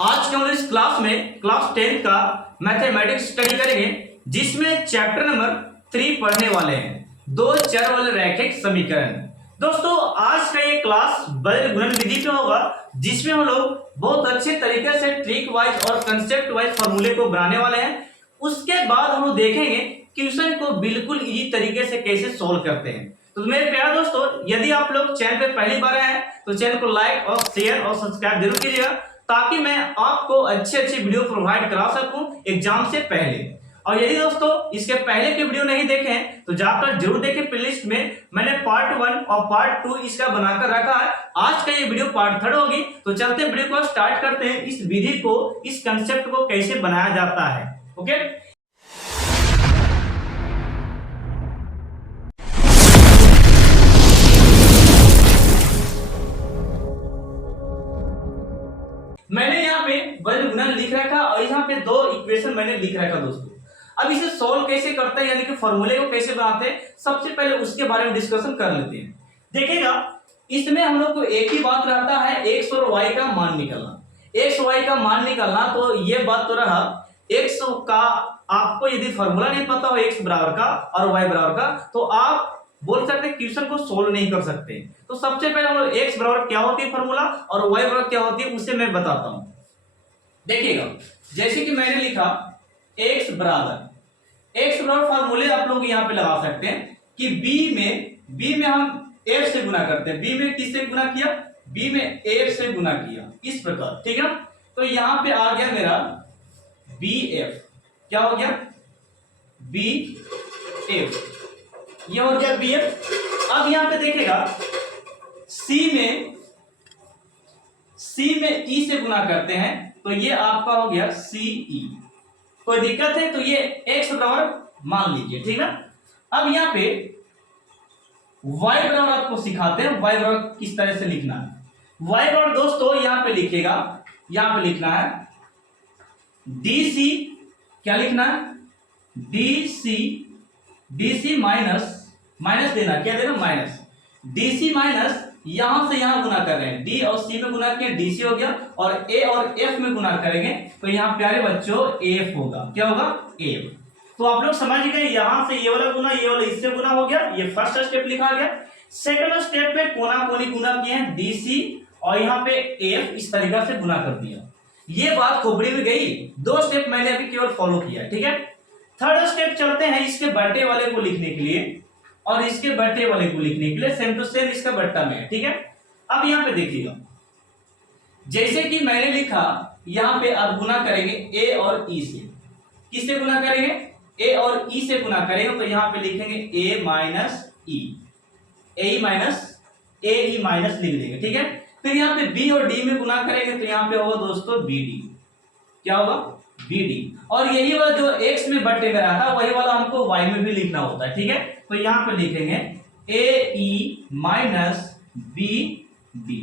आज के हम इस क्लास में क्लास 10 का मैथमेटिक्स स्टडी करेंगे, जिसमें चैप्टर नंबर 3 पढ़ने वाले हैं, दो चर वाले रैखिक समीकरण। दोस्तों आज का ये क्लास बल गुणन विधि पे होगा, जिसमें हम लोग बहुत अच्छे तरीके से ट्रिक वाइज और कंसेप्ट वाइज फॉर्मूले को बनाने वाले हैं। उसके बाद हम लोग देखेंगे क्वेश्चन को बिल्कुल इजी तरीके से कैसे सोल्व करते हैं। तो मेरे प्यारे दोस्तों, यदि आप लोग चैनल पे पहली बार आए हैं तो चैनल को लाइक और शेयर और सब्सक्राइब जरूर कीजिएगा, ताकि मैं आपको अच्छे वीडियो प्रोवाइड करा सकूं एग्जाम से पहले। और यदि दोस्तों इसके पहले के वीडियो नहीं देखे हैं तो जाकर जरूर देखें। प्लेलिस्ट में मैंने पार्ट 1 और पार्ट 2 इसका बनाकर रखा है। आज का ये वीडियो पार्ट 3 होगी। तो चलते वीडियो को स्टार्ट करते हैं, इस विधि को, इस कंसेप्ट को कैसे बनाया जाता है। ओके, मैंने यहाँ पे बल गुणन लिख रखा और यहाँ पे दो इक्वेशन मैंने लिख रखा दोस्तों। अब इसे सॉल्व कैसे करते हैं, यानी कि फॉर्मूले को कैसे बनाते हैं, सबसे पहले उसके बारे में डिस्कशन कर लेते हैं। देखिएगा, इसमें हम लोग को एक ही बात रहता है, एक्स और वाई का मान निकालना। एक्स वाई का मान निकालना, तो ये बात तो रहा एक्स का। आपको यदि फॉर्मूला नहीं पता हो एक्स बराबर का और वाई बराबर का, तो आप बोल सकते हैं क्वेश्चन को सोल्व नहीं कर सकते। तो सबसे पहले हम लोग एक्स बराबर क्या होती है फॉर्मूला और वाई बराबर क्या होती है उसे मैं बताता हूं। देखिएगा, जैसे कि मैंने लिखा एक्स बराबर फॉर्मूले आप लोग यहां पे लगा सकते हैं कि बी में हम एफ से गुना करते हैं। बी में किससे गुना किया? बी में एफ से गुना किया, इस प्रकार। ठीक है, तो यहां पे आ गया मेरा बी एफ। क्या हो गया? बी एफ, ये हो गया बी एफ। अब यहां पे देखेगा सी में ई से गुना करते हैं, तो ये आपका हो गया सी ई। कोई दिक्कत है तो ये एक्स बराबर मान लीजिए। ठीक है, अब यहां पे वाई बराबर आपको सिखाते हैं, वाई बराबर किस तरह से लिखना है। वाई बराबर दोस्तों यहां पे लिखिएगा, यहां पे लिखना है डी सी। क्या लिखना है? डी सी माइनस देना, क्या देना? माइनस डीसी माइनस, यहां से यहां गुना कर रहे हैं, डी और सी में गुना किया, डीसी हो गया, और ए और एफ में गुना करेंगे तो यहां प्यारे बच्चों एफ होगा। क्या होगा? एफ। तो आप लोग समझ गए, यहां से ये वाला गुना, ये वाला इससे गुना हो गया। ये फर्स्ट स्टेप लिखा गया। सेकंड स्टेप में कोना कोनी गुना किए हैं, डीसी और यहां पे एफ, इस तरीका से गुना कर दिया। ये बात खोपड़ी में गई। दो स्टेप मैंने अभी केवल फॉलो किया। ठीक है, थर्ड स्टेप चलते हैं इसके बटे वाले को लिखने के लिए और इसके बटे वाले को लिखने के लिए। सेम टू सेम इसका बट्टा में है। ठीक है, अब यहां पे देखिएगा, जैसे कि मैंने लिखा, यहां पे आप गुना करेंगे ए और ई से। किससे गुना करेंगे? ए और ई से गुना करेंगे, तो यहां पे लिखेंगे ए माइनस ई, ए माइनस लिख देंगे। ठीक है, फिर यहां पे बी और डी में गुना करेंगे तो यहां पे होगा दोस्तों बी डी। क्या होगा? B D. और यही वाला जो एक्स में बटे में रहा था, वही वाला हमको वाई में भी लिखना होता है। ठीक है, तो यहां पे लिखेंगे ए ई माइनस बी डी।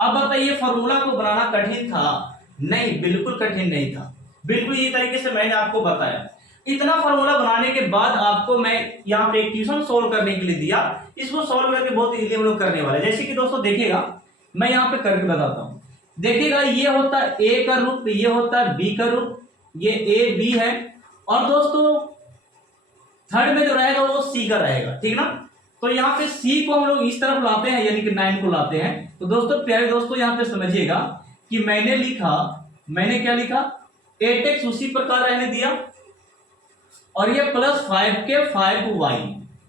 अब बताइए, फॉर्मूला को बनाना कठिन था? नहीं, बिल्कुल कठिन नहीं था। बिल्कुल ये तरीके से मैंने आपको बताया। इतना फॉर्मूला बनाने के बाद आपको मैं यहाँ पे क्वेश्चन सोल्व करने के लिए दिया। इसको सोल्व करके बहुत इजीली हम लोग करने वाले। जैसे कि दोस्तों देखिएगा, मैं यहाँ पे करके बताता हूँ। देखिएगा, ये होता है ए का रूप, ये होता है बी का रूप, ये ए बी है, और दोस्तों थर्ड में जो रहेगा वो सी का रहेगा। ठीक ना, तो यहाँ पे सी को हम लोग इस तरफ लाते हैं, यानी कि 9 को लाते हैं। तो दोस्तों प्यारे दोस्तों, यहाँ पे समझिएगा कि मैंने क्या लिखा, 8x उसी प्रकार रहने दिया, और ये प्लस 5 के 5y,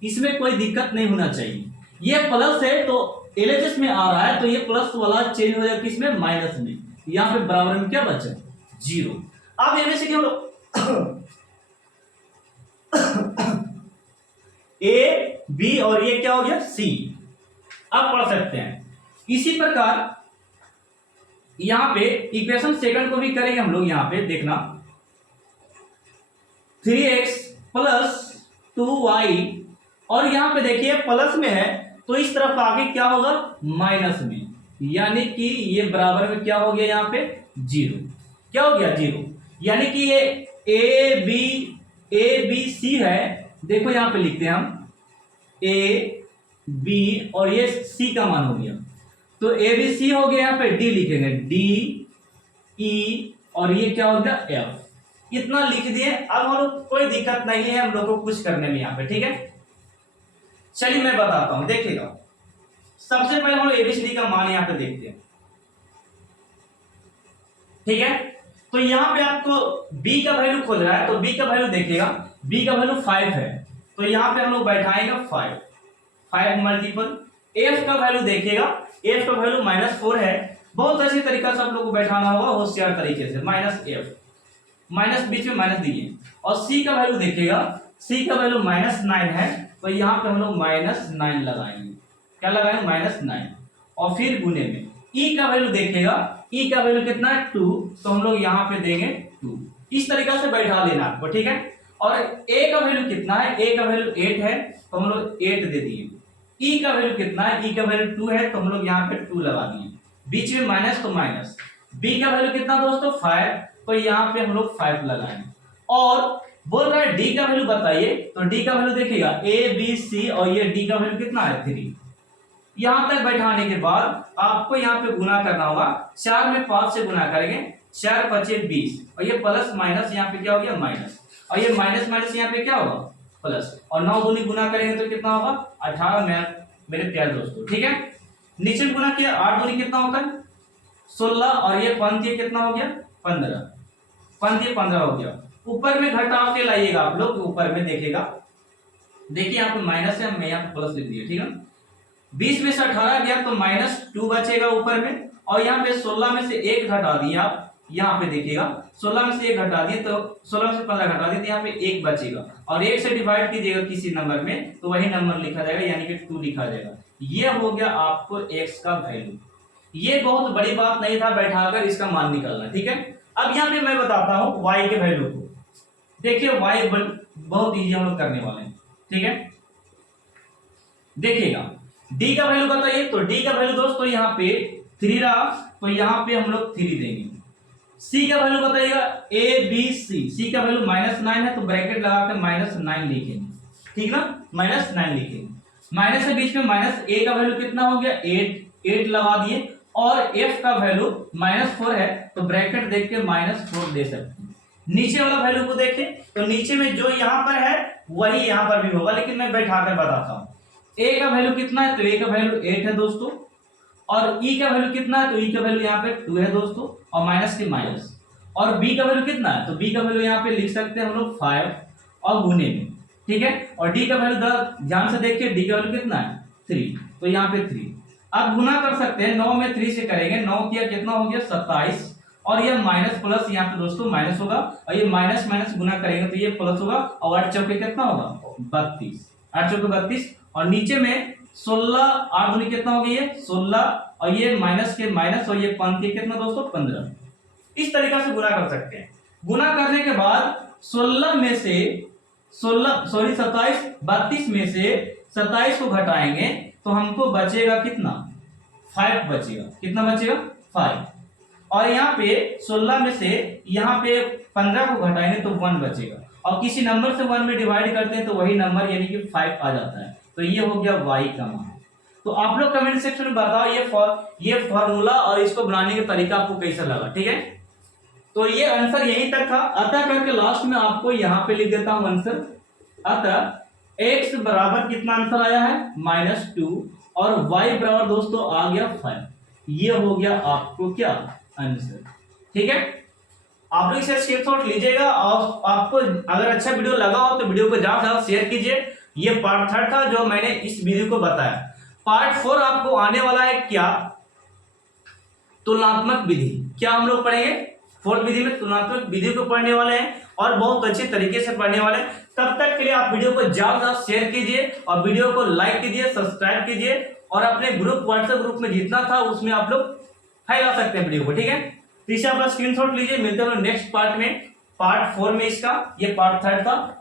इसमें कोई दिक्कत नहीं होना चाहिए। ये प्लस है तो एलएचएस में आ रहा है, तो ये प्लस वाला चेंज हो जाएगा किसमें? माइनस में। यहाँ पे बराबर में क्या बचा? 0। अब इनमें से क्या ए बी और ये क्या हो गया? सी। अब पढ़ सकते हैं। इसी प्रकार यहां पे इक्वेशन सेकंड को भी करेंगे हम लोग। यहां पे देखना, 3x प्लस 2y, और यहां पे देखिए प्लस में है तो इस तरफ आगे क्या होगा? माइनस में, यानी कि ये बराबर में क्या हो गया? यहां पे 0। क्या हो गया? 0। यानी कि ये ए बी सी है। देखो यहां पे लिखते हैं हम ए बी और ये सी का मान हो गया, तो ए बी सी हो गया। यहाँ पे डी लिखेंगे, डी ई और ये क्या हो गया एफ, इतना लिख दिए। अब हम लोग कोई दिक्कत नहीं है हम लोग को कुछ करने में यहाँ पे, ठीक है। चलिए मैं बताता हूं, देखिएगा। सबसे पहले हम लोग एबीसीडी का मान यहाँ पे देखते हैं, ठीक है। तो यहाँ पे आपको b का वैल्यू खोज रहा है, तो b का वैल्यू देखिएगा, b का वैल्यू 5 है, तो यहाँ पे हम लोग बैठाएंगे 5 मल्टीपल। f का वैल्यू देखिएगा, f का वैल्यू -4 है। बहुत अच्छी तरीका से आप लोग को बैठाना होगा, होशियार तरीके से। -f, माइनस बीच में माइनस दिए। और c का वैल्यू देखिएगा, c का वैल्यू -9 है, तो यहाँ पे हम लोग -9 लगाएंगे। क्या लगाएंगे? -9। और फिर गुने में e का वैल्यू देखिएगा, e का वैल्यू कितना है 2, तो हम लोग यहाँ पे देंगे 2। इस तरीका से बैठा देना आपको, ठीक है। और a का वैल्यू कितना है? a का वैल्यू 8 है, तो हम लोग 8 दे दिए। e का वैल्यू कितना है? e का वैल्यू 2 है, तो हम लोग यहाँ पे 2 लगा दिए। बीच में माइनस तो माइनस। b का वैल्यू कितना दोस्तों? 5, तो यहाँ पे हम लोग 5 लगाएंगे। और बोल रहा है d का वैल्यू बताइए, तो d का वैल्यू देखिएगा a b c, और ये d का वैल्यू कितना है? 3। यहां तक बैठाने के बाद आपको यहाँ पे गुना करना होगा। 4 में 5 से गुना करेंगे, 4 5 20, और ये प्लस माइनस यहाँ पे क्या हो गया? माइनस, और ये माइनस माइनस यहाँ पे क्या होगा? प्लस। और 9 दूनी गुना करेंगे तो कितना होगा? 18 में मेरे प्यारे दोस्तों, ठीक है। नीचे गुना किया, 8 दूनी कितना होता है? 16, और ये 5 कितना हो गया? 15, 15 हो गया। ऊपर में घटा के लाइएगा आप लोग, ऊपर में देखिएगा, देखिए यहाँ पे माइनस है, मैं यहाँ पे प्लस लिख दिया, ठीक है। 20 में से 18 गया तो -2 बचेगा ऊपर में, और यहाँ पे 16 में से 1 घटा दिया आप, यहाँ पे देखिएगा 16 में से 1 घटा दिए, तो 16 में से 15 घटा दिए, तो यहाँ पे 1 बचेगा, और 1 से डिवाइड कीजिएगा किसी नंबर में, तो वही नंबर लिखा जाएगा, यानी कि 2 लिखा जाएगा। ये हो गया आपको x का वैल्यू। ये बहुत बड़ी बात नहीं था बैठाकर इसका मान निकालना, ठीक है। अब यहाँ पे मैं बताता हूँ y के वैल्यू को। देखिए y बहुत इजी हम लोग करने वाले हैं, ठीक है। देखिएगा d का वैल्यू बताइए, तो d का वैल्यू दोस्तों यहाँ पे 3 रहा, तो यहाँ पे हम लोग 3 देंगे। c का वैल्यू बताइएगा a b c, c का वैल्यू -9 है, तो ब्रैकेट लगाकर -9 लिखेंगे, ठीक ना, -9 लिखेंगे। माइनस के बीच में माइनस, a का वैल्यू कितना हो गया? 8 लगा दिए, और f का वैल्यू -4 है, तो ब्रैकेट देख के -4 दे सकते हैं। नीचे वाला वैल्यू को देखें, तो नीचे में जो यहाँ पर है वही यहाँ पर भी होगा, लेकिन मैं बैठाकर बताता हूँ। a का वैल्यू कितना है? तो a का वैल्यू 8 है दोस्तों, और e का वैल्यू कितना है? तो e का वैल्यू यहाँ पे 2 है दोस्तों, और माइनस के माइनस। और b का वैल्यू कितना है? तो b का वैल्यू यहाँ पे लिख सकते हैं हम लोग 5, और गुने में, ठीक है। और d का वैल्यू ध्यान से देखिए, d का वैल्यू कितना है? 3, तो यहाँ पे 3। अब गुना कर सकते हैं, 9 में 3 से करेंगे, 9 किया कितना हो गया? 27, और ये माइनस प्लस यहाँ पे दोस्तों माइनस होगा, और ये माइनस माइनस गुना करेंगे तो ये प्लस होगा, और 8 चौके कितना होगा? 32, 8 चौके 32, और नीचे में 16, 8 दूनी कितना हो गया? ये 16, और ये माइनस के माइनस, और ये 5 के कितना दोस्तों? 15। इस तरीका से गुना कर सकते हैं। गुना करने के बाद 16 में से 32 में से 27 को घटाएंगे, तो हमको बचेगा कितना? 5 बचेगा। कितना बचेगा? 5। और यहाँ पे 16 में से यहाँ पे 15 को घटाएंगे तो 1 बचेगा, और किसी नंबर से 1 में डिवाइड करते हैं तो वही नंबर यानी कि 5 आ जाता है। तो ये हो गया y का मान। तो आप लोग कमेंट सेक्शन में बताओ ये फॉर्मूला और इसको बनाने का तरीका आपको कैसा लगा, ठीक है। तो ये आंसर यहीं तक था। अतः करके लास्ट में आपको यहाँ पे लिख देता हूं आंसर। अतः x बराबर कितना आंसर आया है? -2, और y बराबर दोस्तों आ गया 5। ये हो गया आपको क्या आंसर, ठीक है। आप लोग इसे स्क्रीनशॉट लीजिएगा, और आपको अगर अच्छा वीडियो लगा हो तो वीडियो को ज्यादा से ज्यादा शेयर कीजिए। ये पार्ट 3 था जो मैंने इस वीडियो को बताया। पार्ट 4 आपको आने वाला है क्या? तुलनात्मक विधि। क्या हम लोग पढ़ेंगे? 4th विधि में तुलनात्मक विधि को पढ़ने वाले हैं, और बहुत अच्छे तरीके से पढ़ने वाले हैं। तब तक के लिए आप वीडियो को ज्यादा से ज्यादा शेयर कीजिए, और वीडियो को लाइक कीजिए, सब्सक्राइब कीजिए, और अपने ग्रुप व्हाट्सएप ग्रुप में जितना था उसमें आप लोग फैला सकते हैं वीडियो को, ठीक है। तो इसे आप स्क्रीनशॉट लीजिए। मिलते हैं नेक्स्ट पार्ट में, पार्ट 4 में इसका। ये पार्ट 3 था।